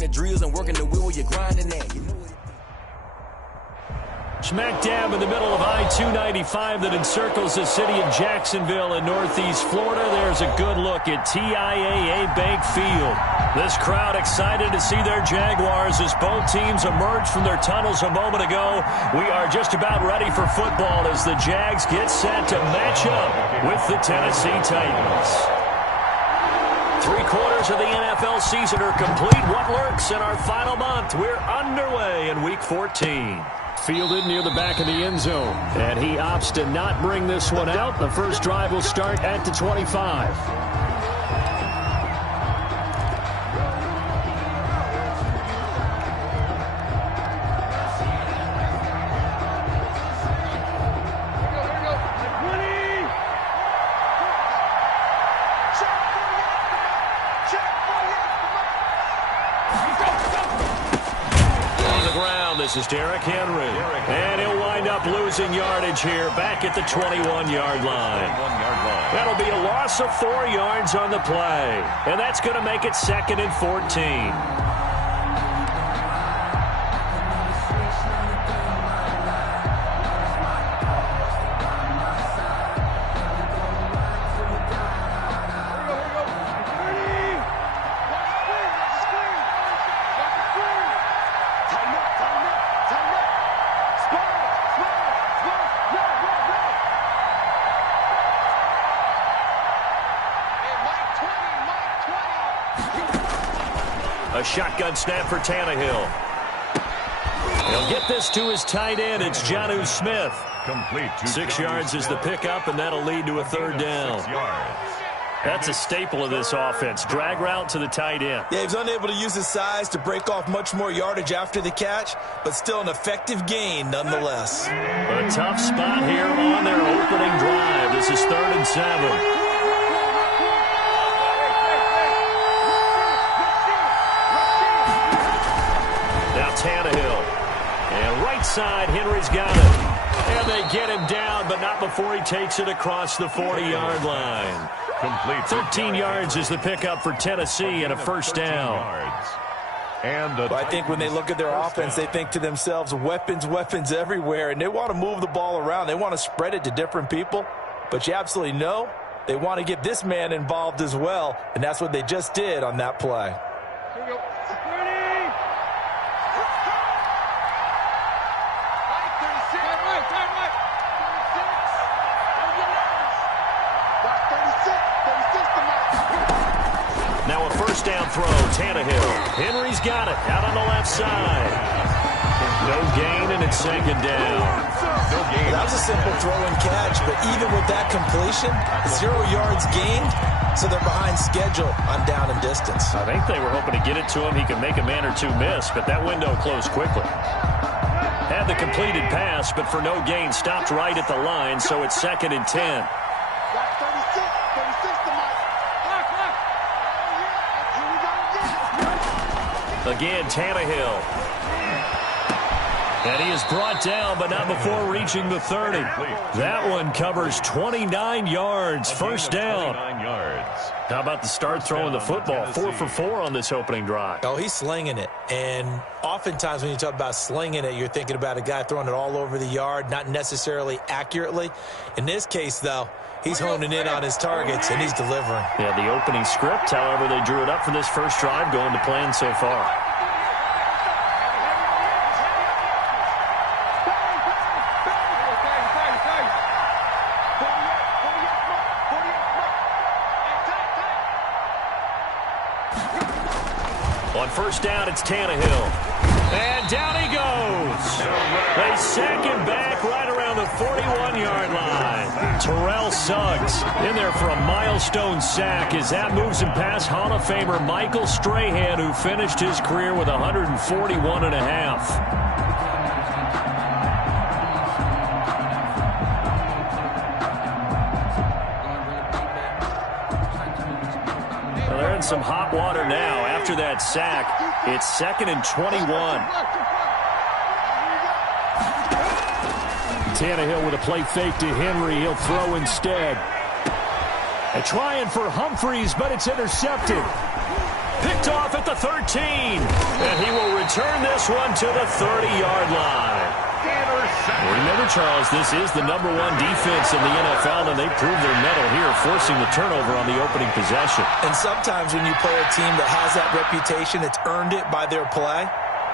the drills and working the wheel where you're grinding at. You know it. Smack dab in the middle of I-295 that encircles the city of Jacksonville in northeast Florida. There's a good look at TIAA Bank Field. This crowd excited to see their Jaguars as both teams emerge from their tunnels a moment ago. We are just about ready for football as the Jags get set to match up with the Tennessee Titans. 3/4 of the NFL season are complete. What lurks in our final month? We're underway in Week 14. Fielded near the back of the end zone. And he opts to not bring this one out. The first drive will start at the 25. This is Derrick Henry, and he'll wind up losing yardage here back at the 21-yard line. That'll be a loss of 4 yards on the play, and that's going to make it 2nd and 14. A shotgun snap for Tannehill. He'll get this to his tight end. It's Jonnu Smith. Complete. 6 yards is the pickup, and that'll lead to a 3rd down. That's a staple of this offense. Drag route to the tight end. Yeah, he's unable to use his size to break off much more yardage after the catch, but still an effective gain nonetheless. A tough spot here on their opening drive. This is 3rd and 7. Tannehill. And right side, Henry's got it. And they get him down, but not before he takes it across the 40-yard line. Complete. 13 yards is the pickup for Tennessee and a 1st down. But I think when they look at their offense, they think to themselves, weapons, weapons everywhere, and they want to move the ball around. They want to spread it to different people. But you absolutely know they want to get this man involved as well, and that's what they just did on that play. Here we go. Now a 1st down throw, Tannehill. Henry's got it, out on the left side. No gain, and it's 2nd down. That was a simple throw and catch, but even with that completion, 0 yards gained, so they're behind schedule on down and distance. I think they were hoping to get it to him. He could make a man or two miss, but that window closed quickly. Had the completed pass, but for no gain, stopped right at the line, so it's 2nd and 10. Again, Tannehill. And he is brought down, but not before reaching the 30. That one covers 29 yards. 1st down. How about the start throwing the football? 4 for 4 on this opening drive. Oh, he's slinging it. And oftentimes when you talk about slinging it, you're thinking about a guy throwing it all over the yard, not necessarily accurately. In this case, though, he's honing in on his targets, and he's delivering. Yeah, the opening script, however, they drew it up for this first drive, going to plan so far. On 1st down, it's Tannehill. And down he goes. They sack him back right around the 41-yard line. Terrell Suggs in there for a milestone sack as that moves him past Hall of Famer Michael Strahan, who finished his career with 141.5. Some hot water now after that sack. It's 2nd and 21. Tannehill with a play fake to Henry. He'll throw instead. And trying for Humphreys, but it's intercepted. Picked picked off at the 13. And he will return this one to the 30-yard line. Remember, Charles, this is the #1 defense in the NFL, and they proved their mettle here, forcing the turnover on the opening possession. And sometimes when you play a team that has that reputation, it's earned it by their play.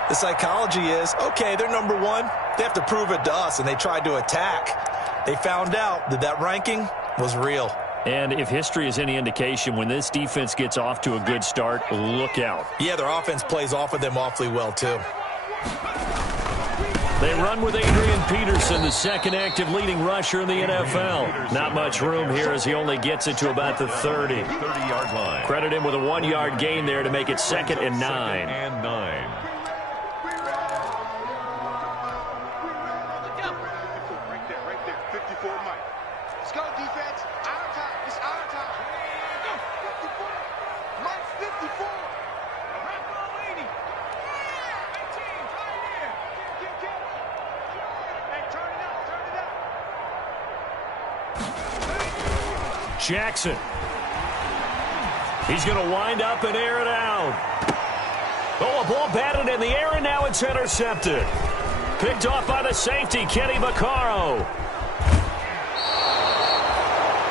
The psychology is, okay, they're #1. They have to prove it to us, and they tried to attack. They found out that that ranking was real. And if history is any indication, when this defense gets off to a good start, look out. Yeah, their offense plays off of them awfully well, too. They run with Adrian Peterson, the second active leading rusher in the NFL. Not much room here as he only gets it to about the 30. 30-yard line. Credit him with a 1-yard gain there to make it 2nd and 9. Jackson. He's going to wind up and air it out. Oh, a ball batted in the air, and now it's intercepted. Picked off by the safety, Kenny Vaccaro.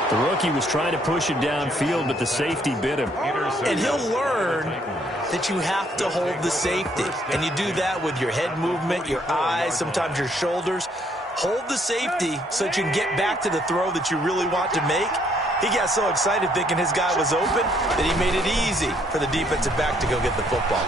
The rookie was trying to push it downfield, but the safety bit him. And he'll learn that you have to hold the safety. And you do that with your head movement, your eyes, sometimes your shoulders. Hold the safety so that you can get back to the throw that you really want to make. He got so excited thinking his guy was open that he made it easy for the defensive back to go get the football.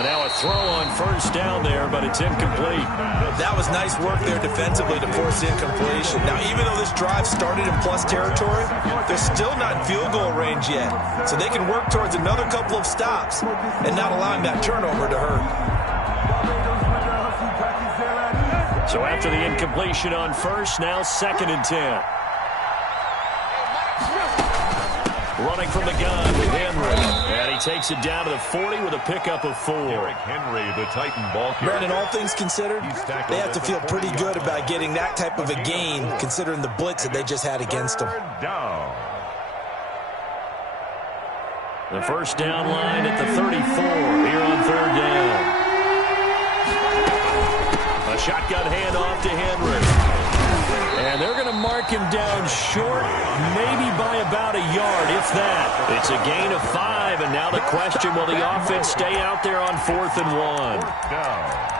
And now a throw on first down there, but it's incomplete. That was nice work there defensively to force incompletion. Now, even though this drive started in plus territory, they're still not in field goal range yet. So they can work towards another couple of stops and not allowing that turnover to hurt. So after the incompletion on first, now 2nd and 10. Running from the gun with Henry. And he takes it down to the 40 with a pickup of 4. Henry, the Titan ball carrier. Brandon, all things considered, they have to feel pretty good about getting that type of a gain, considering the blitz that they just had against them. The first down line at the 34 here on 3rd down. A shotgun handoff to Henry. And they're going to mark him down short, maybe by about a yard, if that. It's a gain of 5, and now the question, will the offense stay out there on 4th and 1? Down.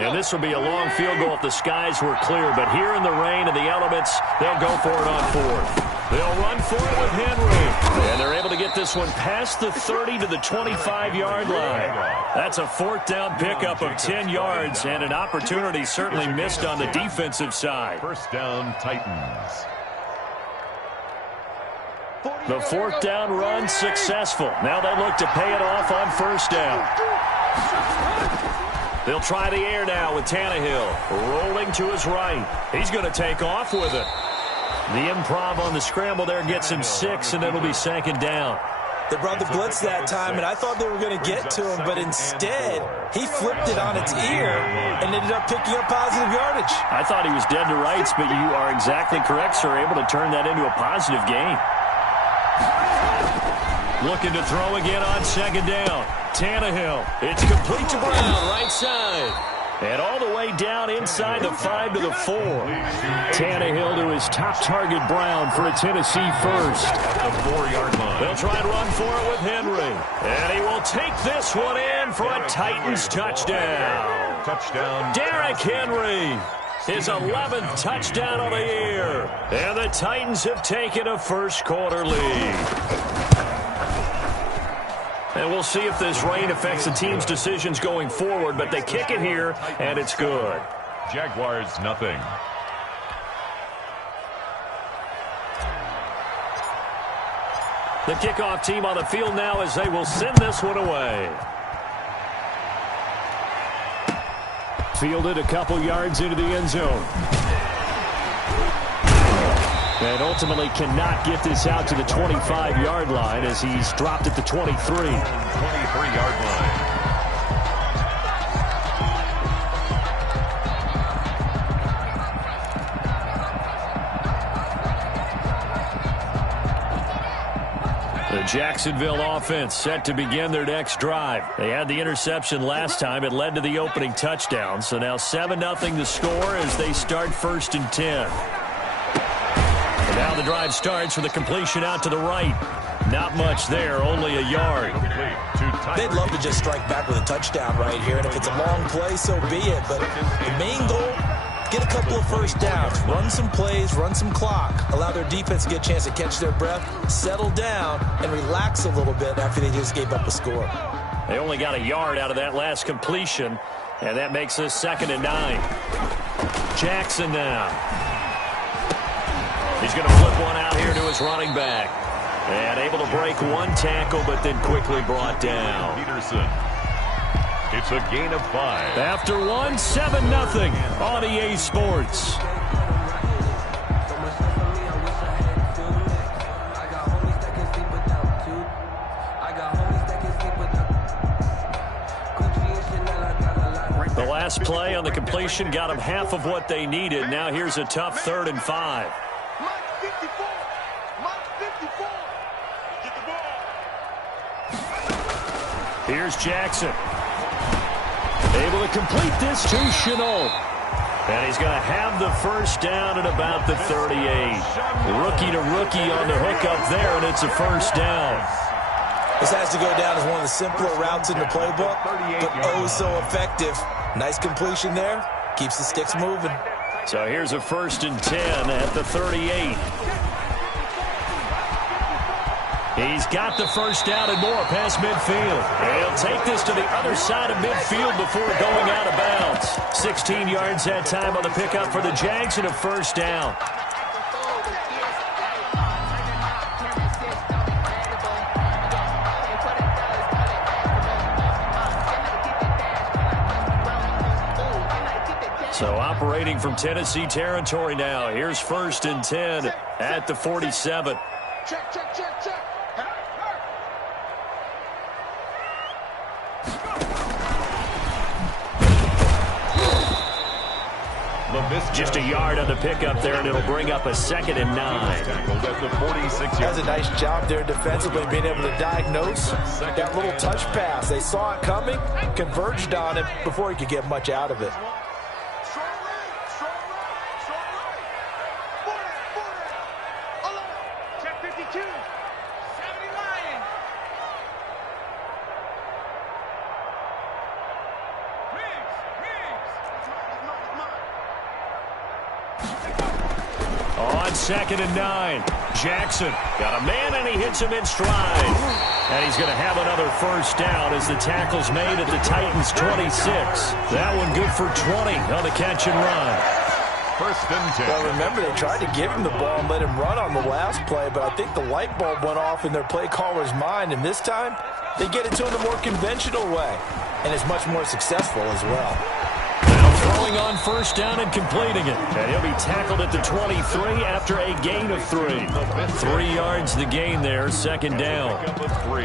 And this will be a long field goal if the skies were clear. But here in the rain and the elements, they'll go for it on 4th. They'll run for it with Henry. And they're able to get this one past the 30 to the 25-yard line. That's a 4th down pickup of 10 yards and an opportunity certainly missed on the defensive side. First down, Titans. The 4th down run successful. Now they look to pay it off on 1st down. They'll try the air now with Tannehill rolling to his right. He's going to take off with it. The improv on the scramble there gets him 6, and it'll be 2nd down. They brought the blitz that time, and I thought they were going to get to him, but instead, he flipped it on its ear and ended up picking up positive yardage. I thought he was dead to rights, but you are exactly correct, sir. Able to turn that into a positive gain. Looking to throw again on 2nd down. Tannehill. It's complete to Brown, right side. And all the way down inside the 5 to the 4. Tannehill to his top target, Brown, for a Tennessee first. At the 4-yard line. They'll try and run for it with Henry. And he will take this one in for a Titans touchdown. Touchdown. Derrick Henry. His 11th touchdown of the year. And the Titans have taken a first quarter lead. And we'll see if this rain affects the team's decisions going forward, but they kick it here, and it's good. Jaguars, nothing. The kickoff team on the field now as they will send this one away. Fielded a couple yards into the end zone. And ultimately cannot get this out to the 25-yard line as he's dropped at the 23. 23-yard line. The Jacksonville offense set to begin their next drive. They had the interception last time. It led to the opening touchdown. So now 7-0 the score as they start 1st and 10. And now the drive starts with a completion out to the right. Not much there, only a yard. They'd love to just strike back with a touchdown right here. And if it's a long play, so be it. But the main goal, get a couple of first downs, run some plays, run some clock, allow their defense to get a chance to catch their breath, settle down, and relax a little bit after they just gave up a score. They only got a yard out of that last completion, and that makes us 2nd and 9. Jackson now. He's going to flip one out here to his running back. And able to break one tackle, but then quickly brought down. Peterson. It's a gain of 5. After one, 7-0 on EA Sports. The last play on the completion got them half of what they needed. Now here's a tough 3rd and 5. Here's Jackson. Able to complete this to Chenault. And he's going to have the first down at about the 38. Rookie to rookie on the hook up there, and it's a first down. This has to go down as one of the simpler routes in the playbook, but oh so effective. Nice completion there. Keeps the sticks moving. So here's a 1st and 10 at the 38. He's got the first down and more past midfield. He'll take this to the other side of midfield before going out of bounds. 16 yards that time on the pickup for the Jags and a first down. So operating from Tennessee territory now. Here's 1st and 10 at the 47. Check. Just a yard on the pickup there, and it'll bring up a 2nd and 9. Does a nice job there defensively, being able to diagnose that little touch pass. They saw it coming, converged on it before he could get much out of it. On 2nd and 9, Jackson got a man, and he hits him in stride. And he's going to have another first down as the tackle's made at the Titans' 26. That one good for 20 on the catch and run. 1st and 10. Well, remember, they tried to give him the ball and let him run on the last play, but I think the light bulb went off in their play caller's mind, and this time they get it to him the more conventional way, and it's much more successful as well. Now throwing on first down and completing it. And he'll be tackled at the 23 after a gain of 3. 3 yards the gain there, 2nd down. Pickup of 3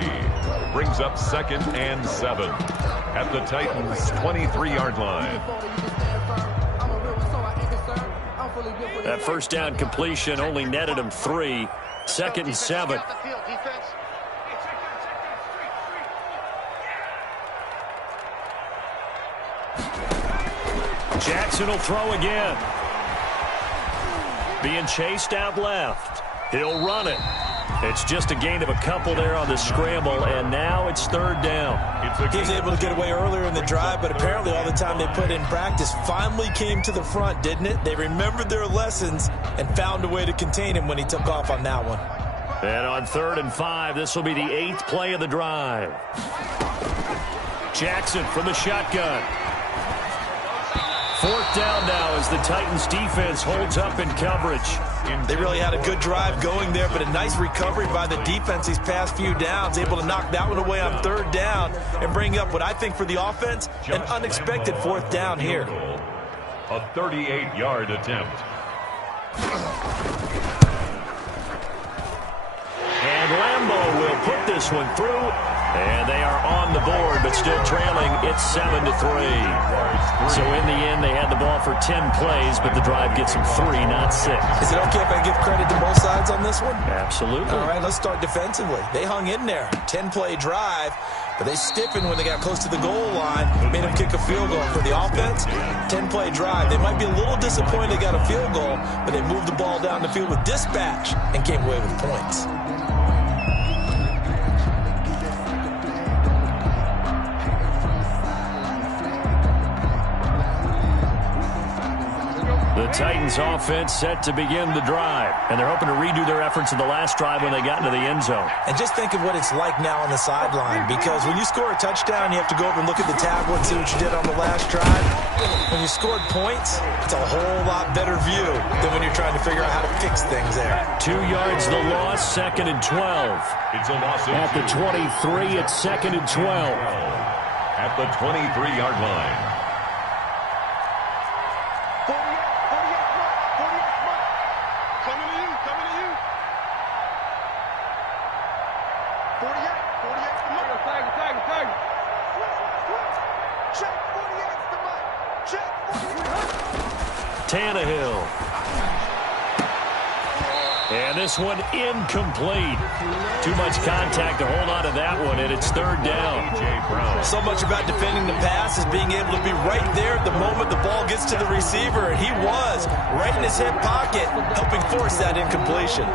brings up 2nd and 7 at the Titans' 23-yard line. That first down completion only netted him 3. 2nd and 7. Jackson will throw again. Being chased out left. He'll run it. It's just a gain of a couple there on the scramble, and now it's 3rd down. He was able to get away earlier in the drive, but apparently all the time they put in practice finally came to the front, didn't it? They remembered their lessons and found a way to contain him when he took off on that one. And on 3rd and 5, this will be the 8th play of the drive. Jackson from the shotgun. 4th down now as the Titans defense holds up in coverage. They really had a good drive going there, but a nice recovery by the defense these past few downs, able to knock that one away on 3rd down and bring up what I think for the offense, an unexpected 4th down here. A 38-yard attempt. this one through, and they are on the board, but still trailing. It's 7-3. So in the end, they had the ball for 10 plays, but the drive gets them 3, not 6. Is it okay if I give credit to both sides on this one? Absolutely. All right, let's start defensively. They hung in there. 10-play drive, but they stiffened when they got close to the goal line, made them kick a field goal. For the offense, 10-play drive. They might be a little disappointed they got a field goal, but they moved the ball down the field with dispatch and came away with points. The Titans offense set to begin the drive, and they're hoping to redo their efforts in the last drive when they got into the end zone. And just think of what it's like now on the sideline, because when you score a touchdown, you have to go over and look at the tablet and see what you did on the last drive. When you scored points, it's a whole lot better view than when you're trying to figure out how to fix things there. 2 yards the loss, 2nd and 12. It's a loss At the 23, it's 2nd and 12. At the 23-yard line. Tannehill. And this one incomplete. Too much contact to hold on to that one, and it's 3rd down. So much about defending the pass is being able to be right there at the moment the ball gets to the receiver, and he was right in his hip pocket, helping force that incompletion.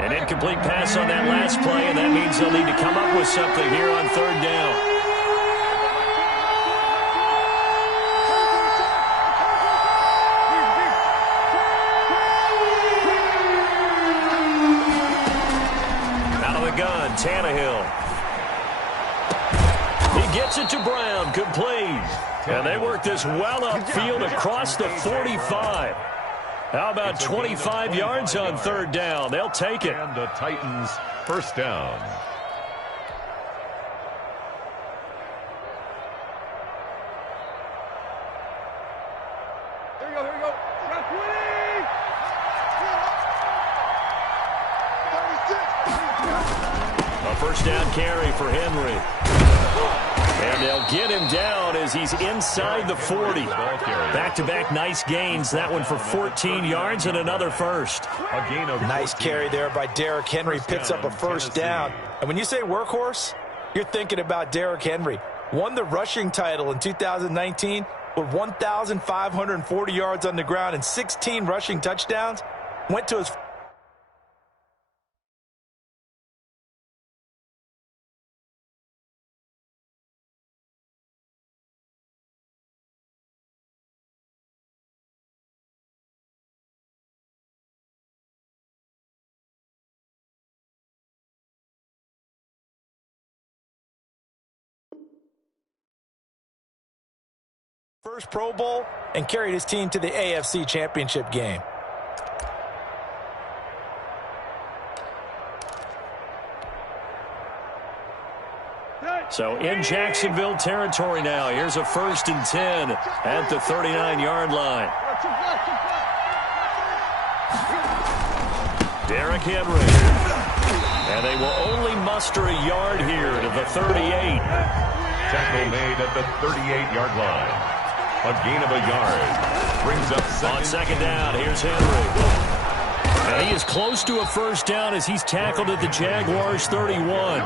An incomplete pass on that last play, and that means they'll need to come up with something here on 3rd down. Out of the gun, Tannehill. He gets it to Brown, complete. And they work this well upfield across the 45. How about 25 yards on 3rd down? They'll take it. And the Titans first down. Here we go, here we go. That's winning! 36. A first down carry for Henry. And they'll get him down as he's inside the 40. Back-to-back nice gains. That one for 14 yards and another first. A gain of Nice 14. carry there by Derrick Henry. Picks up a first down. And when you say workhorse, you're thinking about Derrick Henry. Won the rushing title in 2019 with 1,540 yards on the ground and 16 rushing touchdowns. Went to his first Pro Bowl and carried his team to the AFC Championship game. So in Jacksonville territory now. Here's a 1st and 10 at the 39-yard line. Derrick Henry. And they will only muster a yard here to the 38. Tackle made at the 38-yard line. A gain of a yard. Brings up second. On 2nd down, here's Henry. And he is close to a first down as he's tackled at the Jaguars' 31.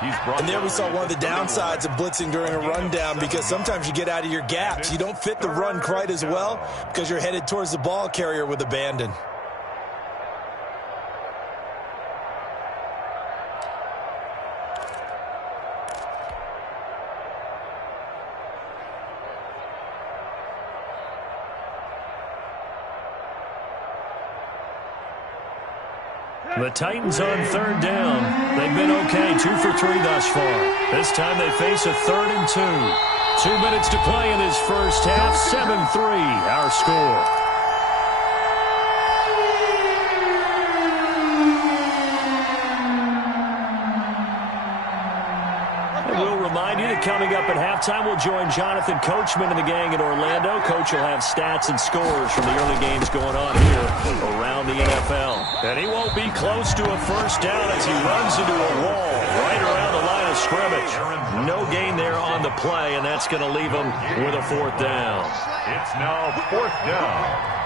And there we saw one of the downsides of blitzing during a rundown, because sometimes you get out of your gaps. You don't fit the run quite as well because you're headed towards the ball carrier with abandon. The Titans on 3rd down. They've been okay, 2 for 3 thus far. This time they face a 3rd and 2. 2 minutes to play in this first half. 7-3, our score. And we'll remind you that coming up at halftime, we'll join Jonathan Coachman and the gang in Orlando. Coach coach will have stats and scores from the early games going on here around the NFL. And he won't be close to a first down as he runs into a wall right around the line of scrimmage. No gain there on the play, and that's going to leave him with a fourth down. It's now fourth down.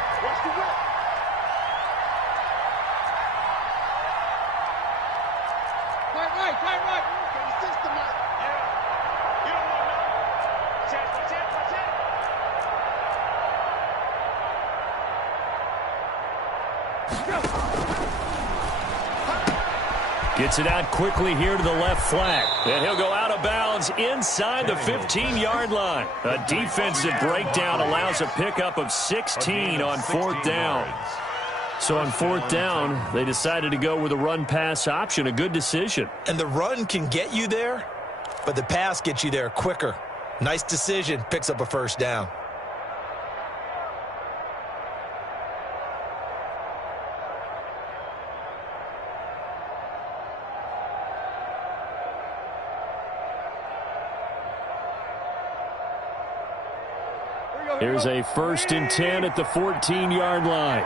Gets it out quickly here to the left flank. And he'll go out of bounds inside the 15-yard line. A defensive breakdown allows a pickup of 16 on fourth down. So on fourth down, they decided to go with a run-pass option. A good decision. And the run can get you there, but the pass gets you there quicker. Nice decision. Picks up a first down. Here's a 1st and 10 at the 14-yard line.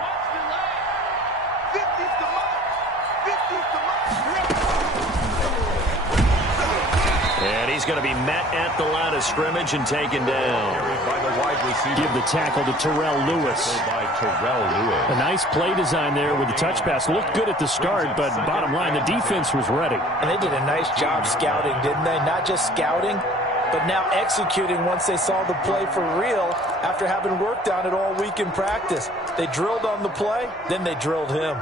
And he's going to be met at the line of scrimmage and taken down. Give the tackle to Terrell Lewis. A nice play design there with the touch pass. Looked good at the start, but bottom line, the defense was ready. And they did a nice job scouting, didn't they? Not just scouting, but now executing once they saw the play for real after having worked on it all week in practice. They drilled on the play, then they drilled him.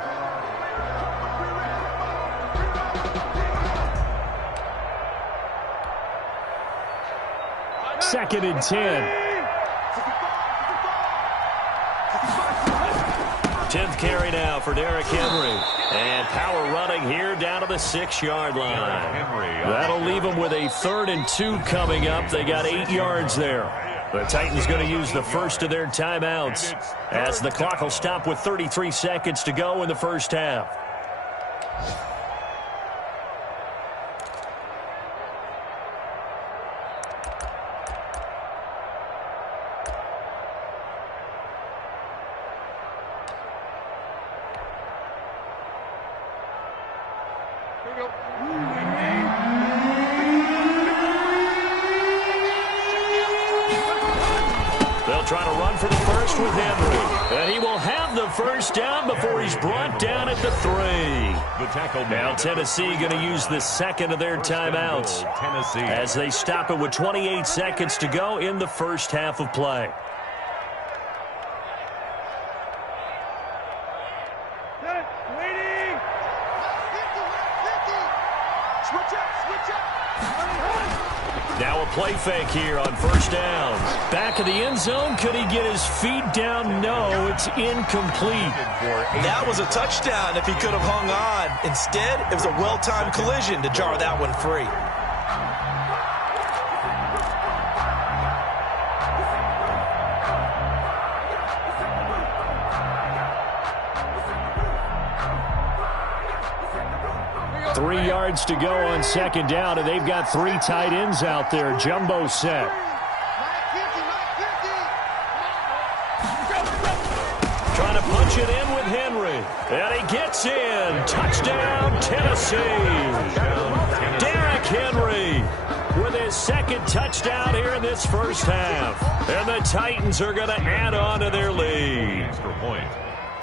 Second and 10. 10th carry now for Derrick Henry. And power running here down to the 6-yard line. That'll leave them with a 3rd and 2 coming up. They got 8 yards there. The Titans going to use the first of their timeouts as the clock will stop with 33 seconds to go in the first half. They'll try to run for the first with Henry. And he will have the first down before he's brought down at the 3. Now Tennessee going to use the second of their timeouts as they stop it with 28 seconds to go in the first half of play. Now a play fake here on first down. Back of the end zone. Could he get his feet down? No, it's incomplete. That was a touchdown if he could have hung on. Instead, it was a well-timed collision to jar that one free. Three yards to go on second down, and they've got 3 tight ends out there. Jumbo set. Trying to punch it in with Henry. And he gets in. Touchdown, Tennessee. Derrick Henry with his second touchdown here in this first half. And the Titans are going to add on to their lead. Extra point.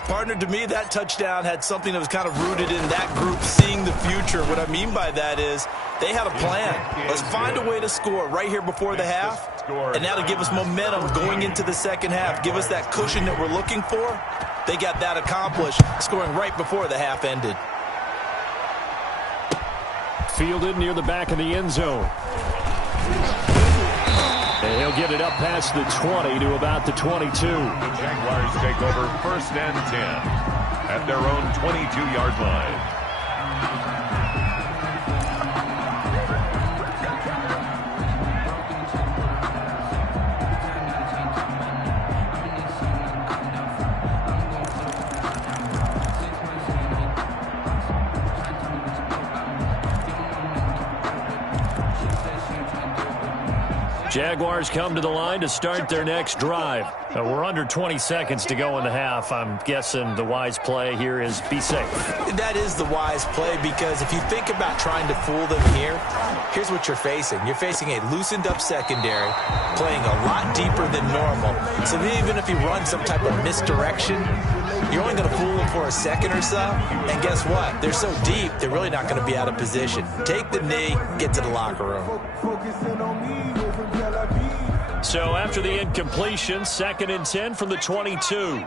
Partner, to me, that touchdown had something that was kind of rooted in that group seeing the future. What I mean by that is they had a plan. Let's find a way to score right here before the half, and now to give us momentum going into the second half, give us that cushion that we're looking for. They got that accomplished, scoring right before the half ended. Fielded near the back of the end zone. And he'll get it up past the 20 to about the 22. The Jaguars take over 1st and 10 at their own 22-yard line. Jaguars come to the line to start their next drive. We're under 20 seconds to go in the half. I'm guessing the wise play here is be safe. That is the wise play, because if you think about trying to fool them here, here's what you're facing. You're facing a loosened up secondary, playing a lot deeper than normal. So even if you run some type of misdirection, you're only going to fool them for a second or so. And guess what? They're so deep, they're really not going to be out of position. Take the knee, get to the locker room. So after the incompletion, 2nd and 10 from the 22.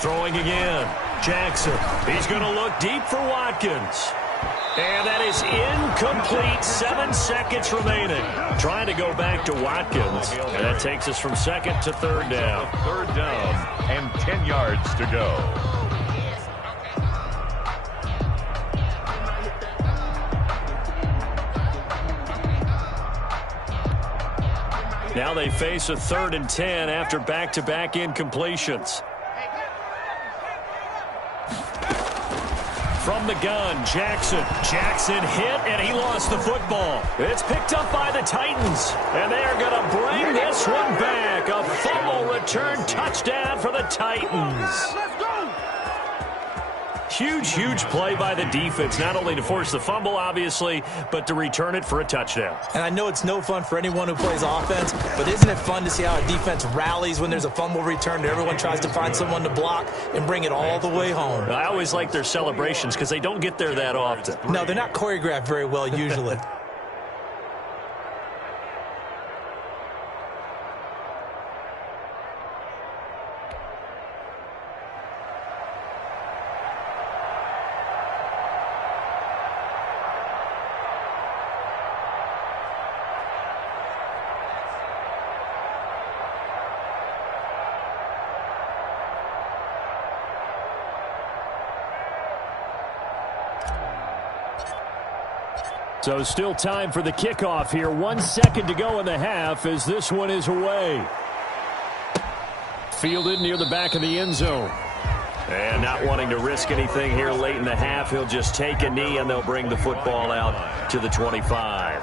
Throwing again. Jackson. He's going to look deep for Watkins. And that is incomplete. 7 seconds remaining. Trying to go back to Watkins. And that takes us from 2nd to 3rd down. 3rd down and 10 yards to go. Now they face a 3rd and 10 after back-to-back incompletions. From the gun, Jackson. Jackson hit, and he lost the football. It's picked up by the Titans, and they are going to bring this one back. A fumble return touchdown for the Titans. Huge, huge play by the defense, not only to force the fumble, obviously, but to return it for a touchdown. And I know it's no fun for anyone who plays offense, but isn't it fun to see how a defense rallies when there's a fumble return and everyone tries to find someone to block and bring it all the way home? I always like their celebrations because they don't get there that often. No, they're not choreographed very well usually. So still time for the kickoff here. 1 second to go in the half as this one is away. Fielded near the back of the end zone. And not wanting to risk anything here late in the half, he'll just take a knee and they'll bring the football out to the 25.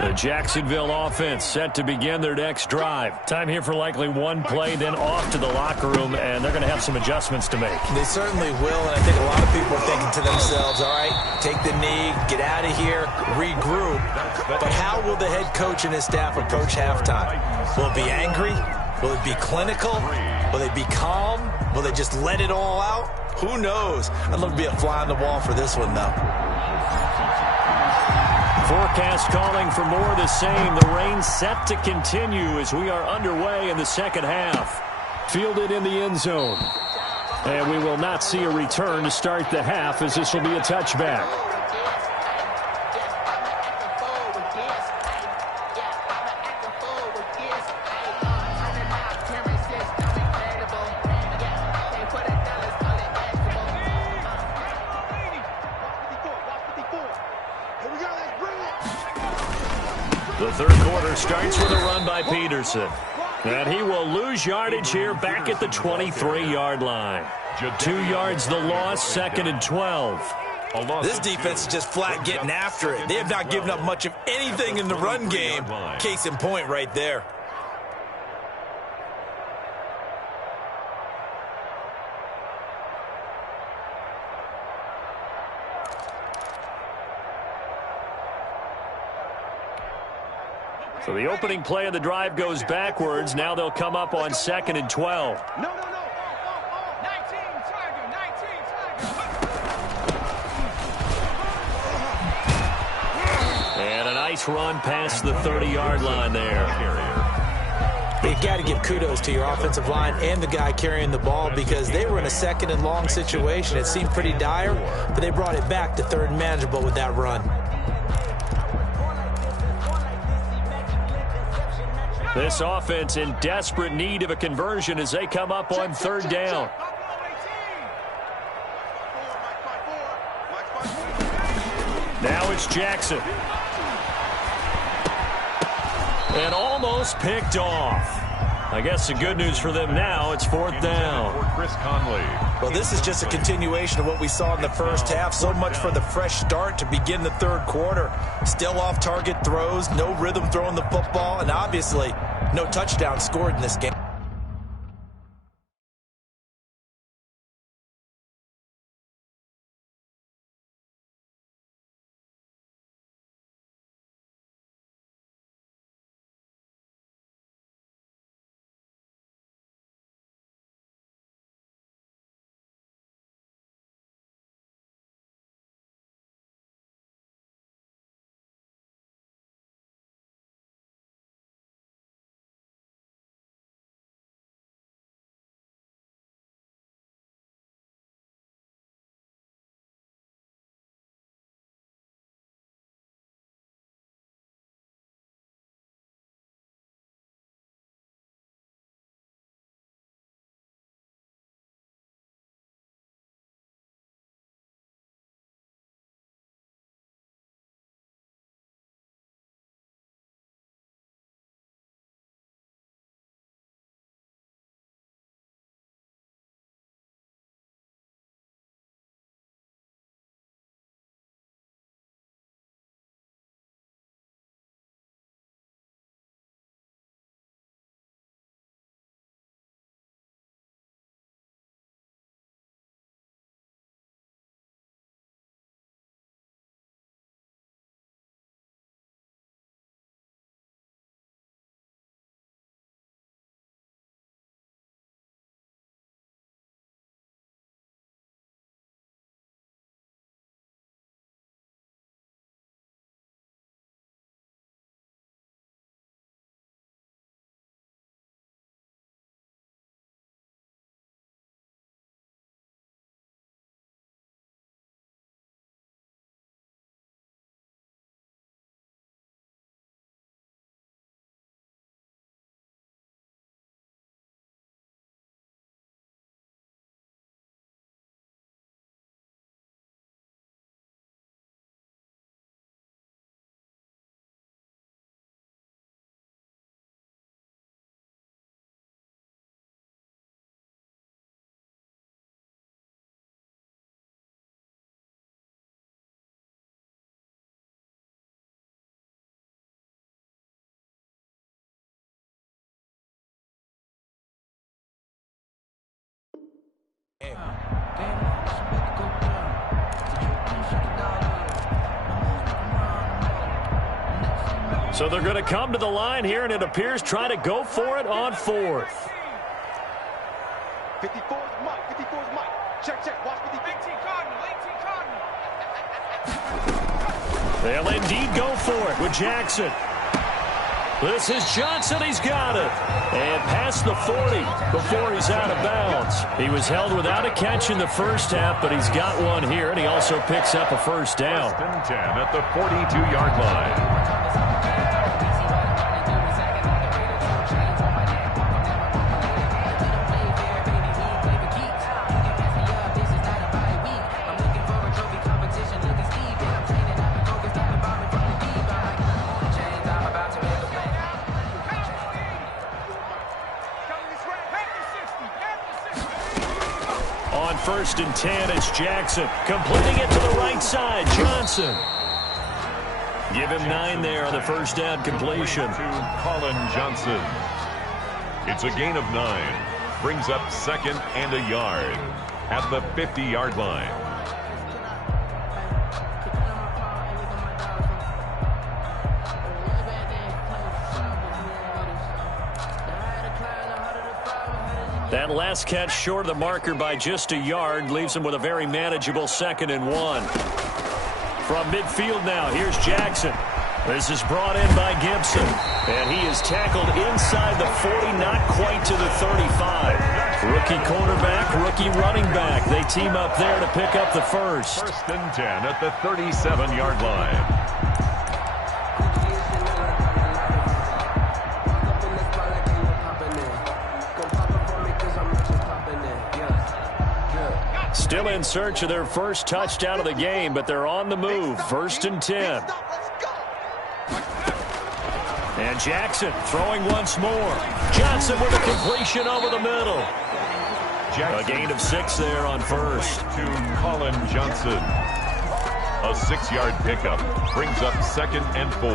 The Jacksonville offense set to begin their next drive. Time here for likely one play, then off to the locker room, and they're going to have some adjustments to make. They certainly will, and I think a lot of people are thinking to themselves, all right, take the knee, get out of here, regroup. But how will the head coach and his staff approach halftime? Will it be angry? Will it be clinical? Will they be calm? Will they just let it all out? Who knows? I'd love to be a fly on the wall for this one, though. Forecast calling for more of the same. The rain set to continue as we are underway in the second half. Fielded in the end zone. And we will not see a return to start the half as this will be a touchback. The third quarter starts with a run by Peterson. And he will lose yardage here back at the 23-yard line. 2 yards the loss, 2nd and 12. This defense is just flat getting after it. They have not given up much of anything in the run game. Case in point right there. So the opening play of the drive goes backwards. Now they'll come up on 2nd and 12. No. 19, Tiger. And a nice run past the 30-yard line there. But you got to give kudos to your offensive line and the guy carrying the ball because they were in a 2nd and long situation. It seemed pretty dire, but they brought it back to 3rd and manageable with that run. This offense in desperate need of a conversion as they come up on 3rd down. Now it's Jackson. And almost picked off. I guess the good news for them now, it's fourth down. For Chris Conley. Well, this is just a continuation of what we saw in the first half. So much for the fresh start to begin the third quarter. Still off-target throws, no rhythm throwing the football, and obviously no touchdown scored in this game. So they're going to come to the line here, and it appears try to go for it on fourth. 54's Mike. 54's Mike. Check, check. Watch 50. 18 Cardinal. 18 Cardinal. They'll indeed go for it with Jackson. This is Johnson. He's got it. And past the 40 before he's out of bounds. He was held without a catch in the first half, but he's got one here, and he also picks up a first down. First and 10 at the 42-yard line. First and 10, it's Jackson. Completing it to the right side, Johnson. Give him 9 there on the first down completion. To Colin Johnson. It's a gain of 9. Brings up second and a yard at the 50-yard line. That last catch short of the marker by just a yard leaves him with a very manageable 2nd and 1. From midfield now, here's Jackson. This is brought in by Gibson. And he is tackled inside the 40, not quite to the 35. Rookie quarterback, rookie running back. They team up there to pick up the first. First and 10 at the 37-yard line. Still in search of their first touchdown of the game, but they're on the move. First and 10. And Jackson throwing once more. Johnson with a completion over the middle. A gain of 6 there on first. To Colin Johnson. A 6-yard pickup brings up 2nd and 4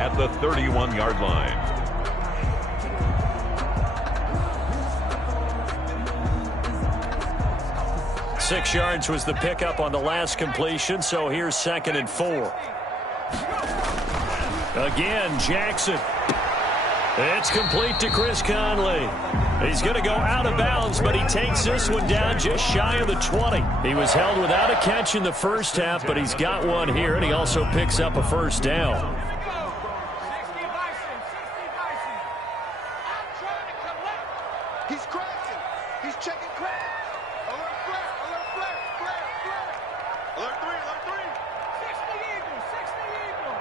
at the 31-yard line. Six yards was the pickup on the last completion, so here's 2nd and 4. Again, Jackson. It's complete to Chris Conley. He's going to go out of bounds, but he takes this one down just shy of the 20. He was held without a catch in the first half, but he's got one here, and he also picks up a first down. He's crashing. He's checking crash. Alert flare, alert flare, flare, flare. Alert 3, alert 3. 60 Eagles, 60 Eagles.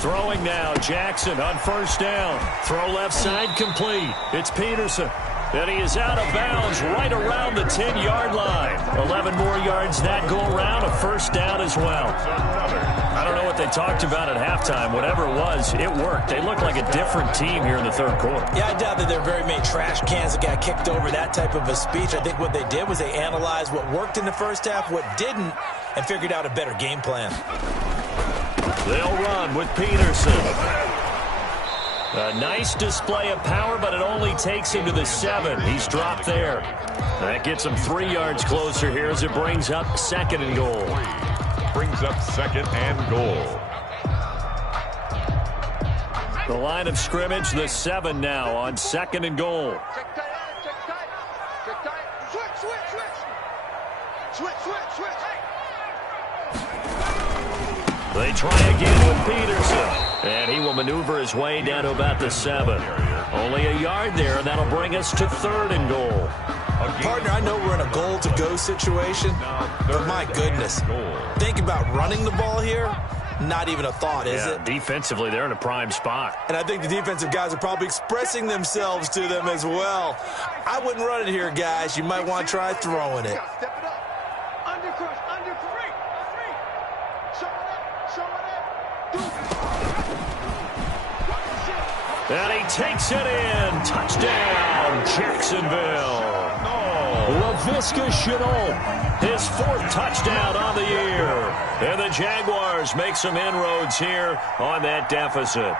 Throwing now, Jackson on first down. Throw left side complete. It's Peterson. And he is out of bounds right around the 10-yard line. 11 more yards that go around, a first down as well. I don't know what they talked about at halftime. Whatever it was, it worked. They look like a different team here in the third quarter. Yeah, I doubt that there are very many trash cans that got kicked over, that type of a speech. I think what they did was they analyzed what worked in the first half, what didn't, and figured out a better game plan. They'll run with Peterson. A nice display of power, but it only takes him to the 7. He's dropped there. That gets him 3 yards closer here as it brings up 2nd and goal. Brings up 2nd and goal. The line of scrimmage, the 7 now on 2nd and goal. Check tight, check tight. Check tight. Switch, switch, switch. Switch, switch, switch. They try again with Peterson. And he will maneuver his way down to about the 7. Only a yard there, and that'll bring us to 3rd and goal. Partner, I know we're in a goal-to-go situation, but my goodness. Think about running the ball here. Not even a thought, is it? Defensively, they're in a prime spot. And I think the defensive guys are probably expressing themselves to them as well. I wouldn't run it here, guys. You might want to try throwing it. Step it up. Under crush, under three. Show it up. And he takes it in. Touchdown, Jacksonville. LaVisca Chenault, his 4th touchdown on the year. And the Jaguars make some inroads here on that deficit.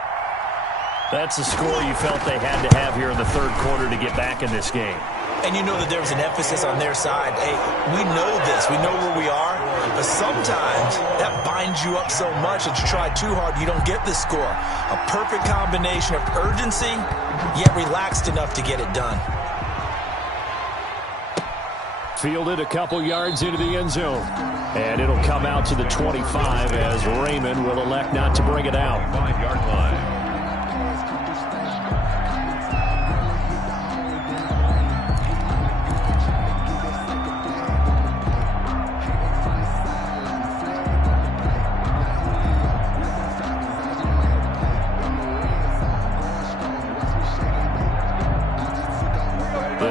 That's the score you felt they had to have here in the third quarter to get back in this game. And you know that there was an emphasis on their side. Hey, we know this. We know where we are. But sometimes that binds you up so much that you try too hard, you don't get the score. A perfect combination of urgency, yet relaxed enough to get it done. Fielded a couple yards into the end zone. And it'll come out to the 25 as Raymond will elect not to bring it out. 5-yard line.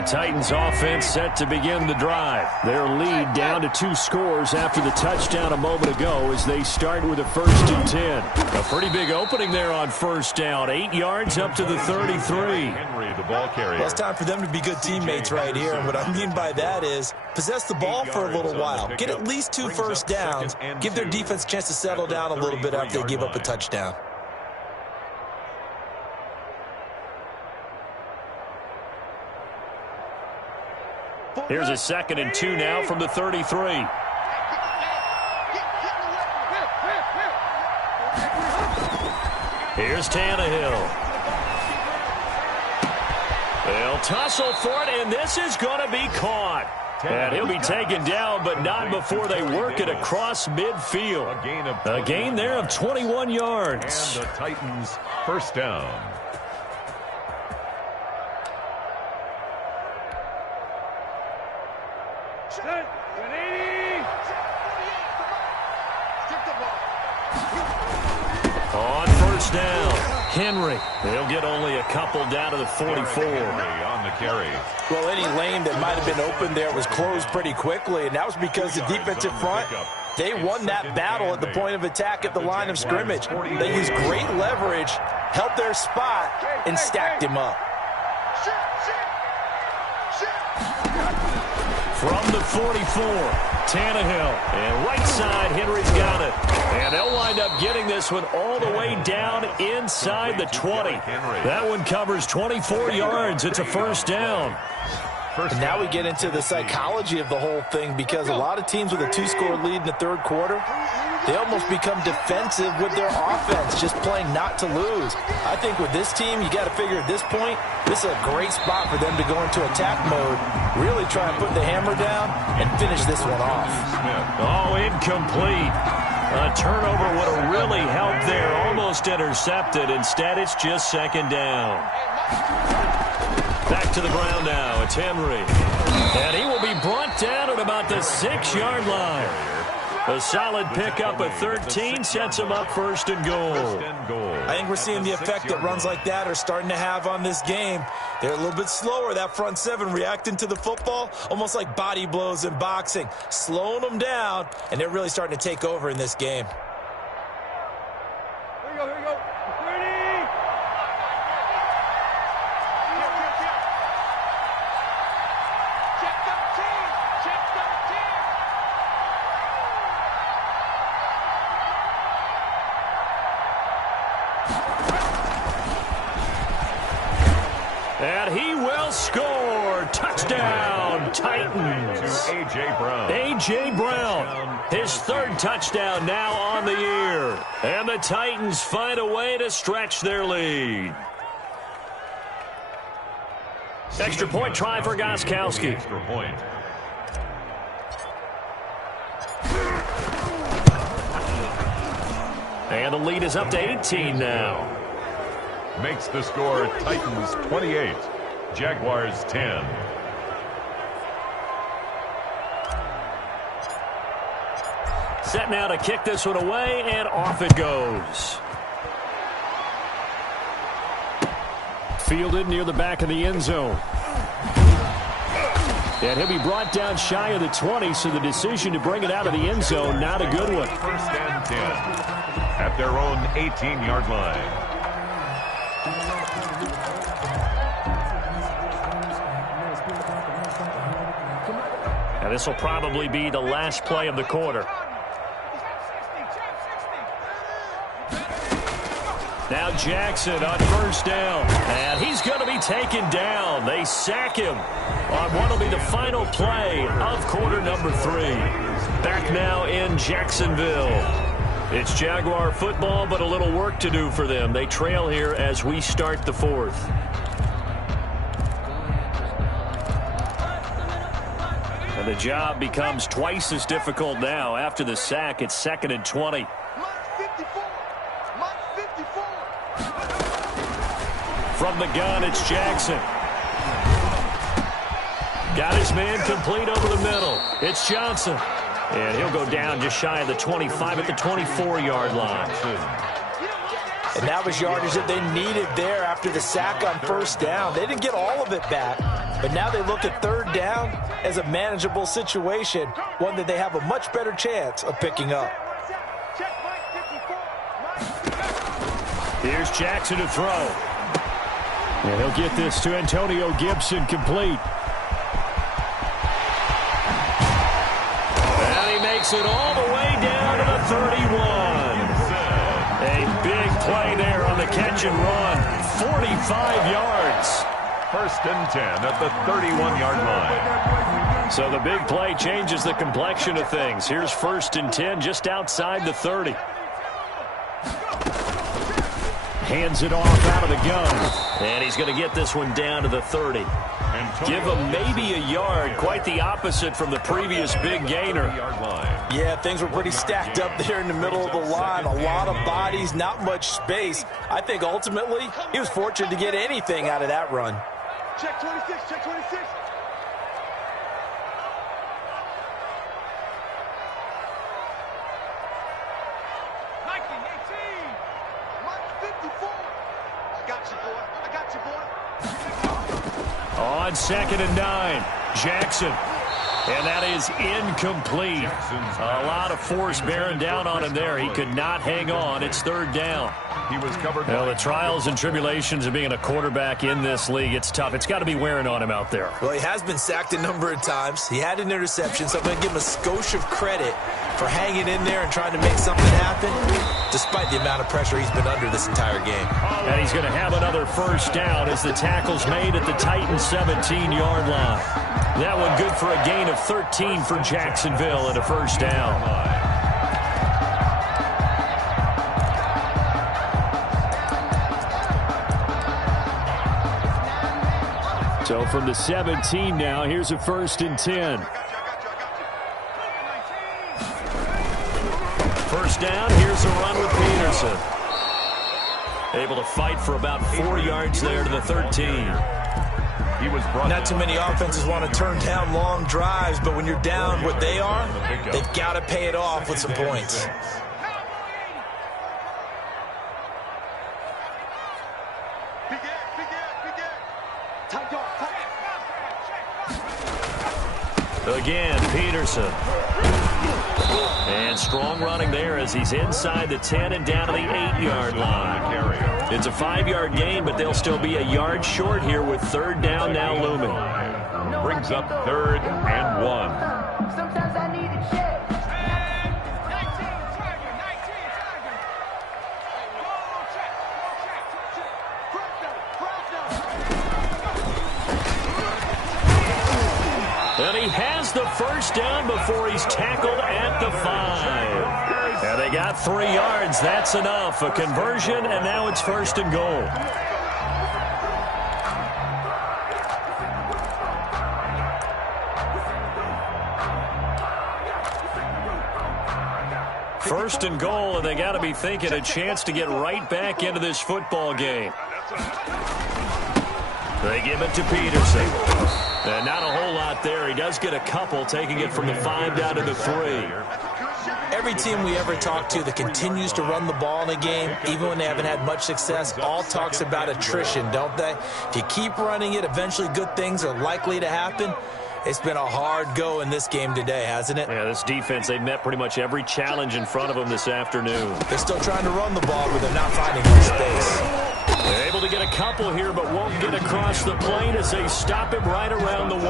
Titans offense set to begin the drive. Their lead down to 2 scores after the touchdown a moment ago as they start with a 1st and 10. A pretty big opening there on first down. 8 yards up to the 33. Henry, the ball carrier. Well, it's time for them to be good teammates right here. And what I mean by that is possess the ball for a little while. Get at least 2 first downs. Give their defense a chance to settle down a little bit after they give up a touchdown. Here's a 2nd and 2 now from the 33. Here's Tannehill. They'll tussle for it, and this is going to be caught. And he'll be taken down, but not before they work it across midfield. A gain there of 21 yards. And the Titans first down. On first down, Henry. They'll get only a couple down to the 44. On the carry. Well, any lane that might have been open there was closed pretty quickly, and that was because the defensive front They won that battle at the point of attack at the line of scrimmage. They used great leverage, held their spot, and stacked him up. From the 44, Tannehill. And right side, Henry's got it. And they'll wind up getting this one all the way down inside the 20. That one covers 24 yards. It's a first down. And now we get into the psychology of the whole thing, because a lot of teams with a 2-score lead in the third quarter, they almost become defensive with their offense, just playing not to lose. I think with this team, you got to figure at this point, this is a great spot for them to go into attack mode, really try and put the hammer down and finish this one off. Oh, incomplete. A turnover would have really helped there, almost intercepted. Instead, it's just second down. Back to the ground now. It's Henry. And he will be brought down at about the 6-yard line. A solid pickup of 13 sets him up first and goal. I think we're seeing the effect that runs like that are starting to have on this game. They're a little bit slower, that front seven, reacting to the football, almost like body blows in boxing, slowing them down, and they're really starting to take over in this game. Here we go, here we go. And he will score. Touchdown, Titans. A.J. Brown. A.J. Brown, his third touchdown now on the year. And the Titans find a way to stretch their lead. Extra point try for Gostkowski. Extra point. And the lead is up to 18 now. Makes the score Titans 28, Jaguars 10. Set now to kick this one away, and off it goes. Fielded near the back of the end zone. And he'll be brought down shy of the 20, so the decision to bring it out of the end zone, not a good one. First and 10 at their own 18-yard line. And this will probably be the last play of the quarter. Now Jackson on first down. And he's going to be taken down. They sack him on what will be the final play of quarter number 3. Back now in Jacksonville. It's Jaguar football, but a little work to do for them. They trail here as we start the fourth. And the job becomes twice as difficult now. After the sack, it's 2nd and 20. From the gun, it's Jackson. Got his man complete over the middle. It's Johnson. And he'll go down just shy of the 25 at the 24-yard line. And that was yardage that they needed there after the sack on first down. They didn't get all of it back, but now they look at third down as a manageable situation, one that they have a much better chance of picking up. Here's Jackson to throw. And he'll get this to Antonio Gibson complete. And he makes it all the way down to the 31. A big play there on the catch and run. 45 yards. First and 10 at the 31-yard line. So the big play changes the complexion of things. Here's 1st and 10 just outside the 30. Hands it off out of the gun. And he's going to get this one down to the 30. Give him maybe a yard. Quite the opposite from the previous big gainer. Yeah, things were pretty stacked up there in the middle of the line. A lot of bodies, not much space. I think ultimately he was fortunate to get anything out of that run. Check 26, check 26. On 2nd and 9, Jackson. And that is incomplete. A lot of force bearing down on him there. He could not hang on. It's third down. He was covered. Well, the trials and tribulations of being a quarterback in this league, it's tough. It's got to be wearing on him out there. Well, he has been sacked a number of times. He had an interception, so I'm going to give him a skosh of credit for hanging in there and trying to make something happen, despite the amount of pressure he's been under this entire game. And he's going to have another first down as the tackle's made at the Titans' 17-yard line. That one good for a gain of 13 for Jacksonville and a first down. So from the 17 now, here's a 1st and 10. First down, here's a run with Peterson. Able to fight for about 4 yards there to the 13. He was brought Not too many offenses want to turn down long drives, but when you're down what they are, they've got to pay it off with some points. Again, Peterson. And strong running there as he's inside the 10 and down to the 8-yard line. It's a 5-yard gain, but they'll still be a yard short here with third down now looming. Brings up 3rd and 1. Sometimes I need a check. And he has the first down before he's tackled at the 5. And they got 3 yards. That's enough. A conversion, and now it's 1st and goal. First and goal, and they got to be thinking a chance to get right back into this football game. They give it to Peterson. And not a whole lot there. He does get a couple, taking it from the 5 down to the 3. Every team we ever talk to that continues to run the ball in a game, even when they haven't had much success, all talks about attrition, don't they? If you keep running it, eventually good things are likely to happen. It's been a hard go in this game today, hasn't it? Yeah, this defense, they've met pretty much every challenge in front of them this afternoon. They're still trying to run the ball, but they're not finding much space. They're able to get a couple here, but won't get across the plane as they stop him right around the 1.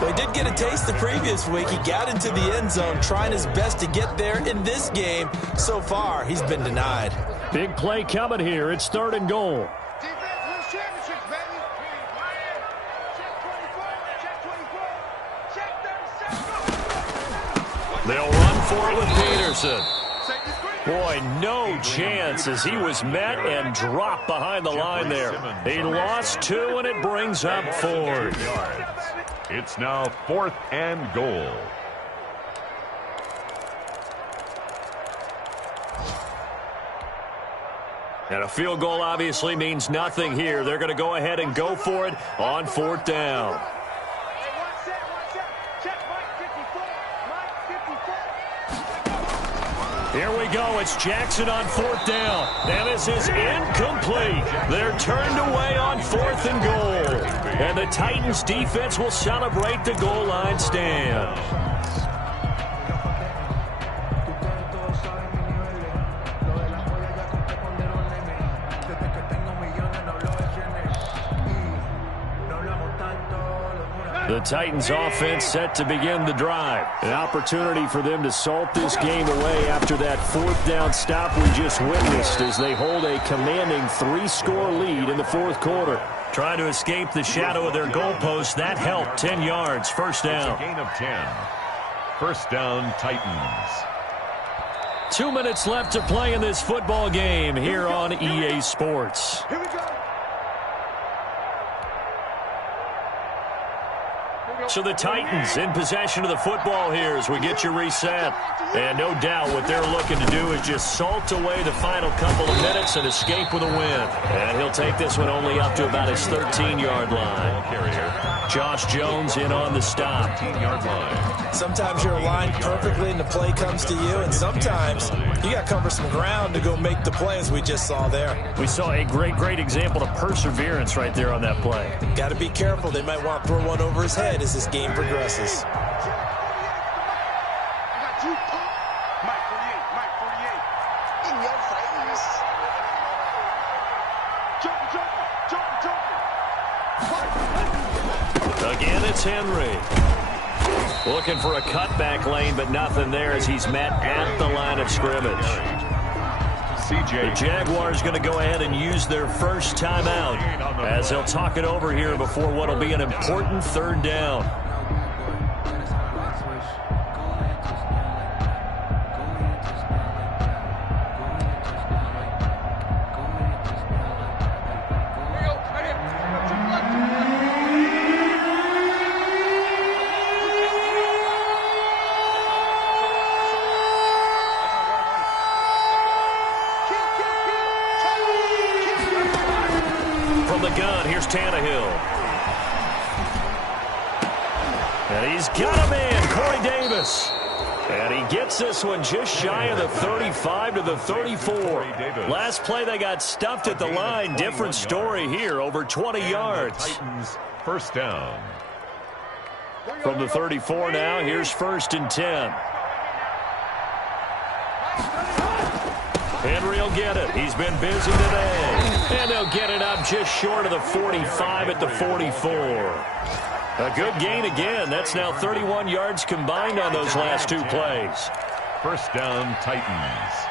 Well, he did get a taste the previous week. He got into the end zone, trying his best to get there in this game. So far, he's been denied. Big play coming here. It's 3rd and goal. They'll run for it with Peterson. Boy, no chance as he was met and dropped behind the line there. He lost 2, and it brings up 4. It's now 4th and goal. And a field goal obviously means nothing here. They're going to go ahead and go for it on 4th down. Here we go. It's Jackson on 4th down. And this is incomplete. They're turned away on 4th and goal. And the Titans defense will celebrate the goal line stand. The Titans offense set to begin the drive. An opportunity for them to salt this game away after that 4th down stop we just witnessed as they hold a commanding 3-score lead in the 4th quarter. Trying to escape the shadow of their goalpost. That helped. 10 yards. First down. It's a gain of 10. First down, Titans. 2 minutes left to play in this football game here on EA Sports. Here we go. So the Titans in possession of the football here as we get you reset. And no doubt what they're looking to do is just salt away the final couple of minutes and escape with a win. And he'll take this one only up to about his 13-yard line. Carrier. Josh Jones in on the stop. 15-yard line. Sometimes you're aligned perfectly and the play comes to you, and sometimes you got to cover some ground to go make the play, as we just saw there. We saw a great example of perseverance right there on that play. Got to be careful. They might want to throw one over his head as this game progresses. Again, it's Henry. Looking for a cutback lane, but nothing there as he's met at the line of scrimmage. The Jaguars going to go ahead and use their first timeout as they'll talk it over here before what will be an important third down. Tannehill. And he's got a man, Corey Davis. And he gets this one just shy of the 35 to the 34. Last play they got stuffed at the line. Different story here, over 20 yards. Titans first down. From the 34 now, here's 1st and 10. Henry will get it. He's been busy today. And they'll get it up just short of the 45 at the 44. A good gain again. That's now 31 yards combined on those last two plays. First down, Titans.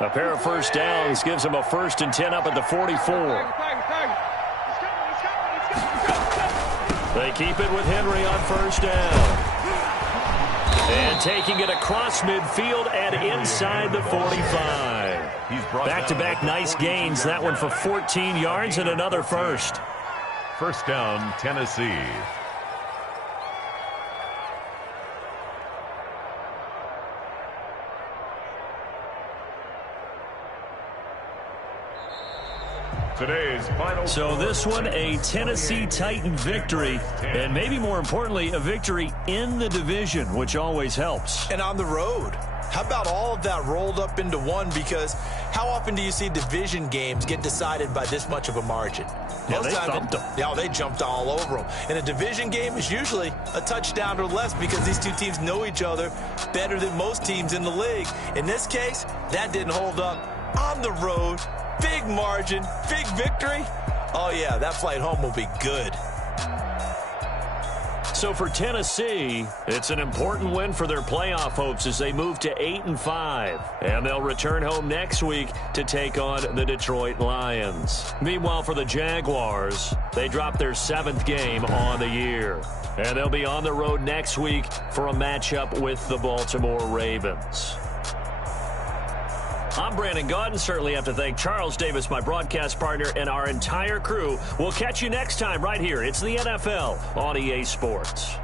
A pair of first downs gives them a 1st and 10 up at the 44. They keep it with Henry on first down. And taking it across midfield and inside the 45. Back-to-back nice gains. That one for 14 yards and another first. First down, Tennessee. Today's final. So this one, a Tennessee Titan victory, and maybe more importantly, a victory in the division, which always helps. And on the road. How about all of that rolled up into one? Because how often do you see division games get decided by this much of a margin? Yeah, they thumped them. Yeah, they jumped all over them. And a division game is usually a touchdown or less because these two teams know each other better than most teams in the league. In this case, that didn't hold up. On the road, big margin, big victory. Oh, yeah, that flight home will be good. So for Tennessee, it's an important win for their playoff hopes as they move to 8-5. And they'll return home next week to take on the Detroit Lions. Meanwhile, for the Jaguars, they dropped their 7th game on the year. And they'll be on the road next week for a matchup with the Baltimore Ravens. I'm Brandon Gaudin. Certainly have to thank Charles Davis, my broadcast partner, and our entire crew. We'll catch you next time right here. It's the NFL on EA Sports.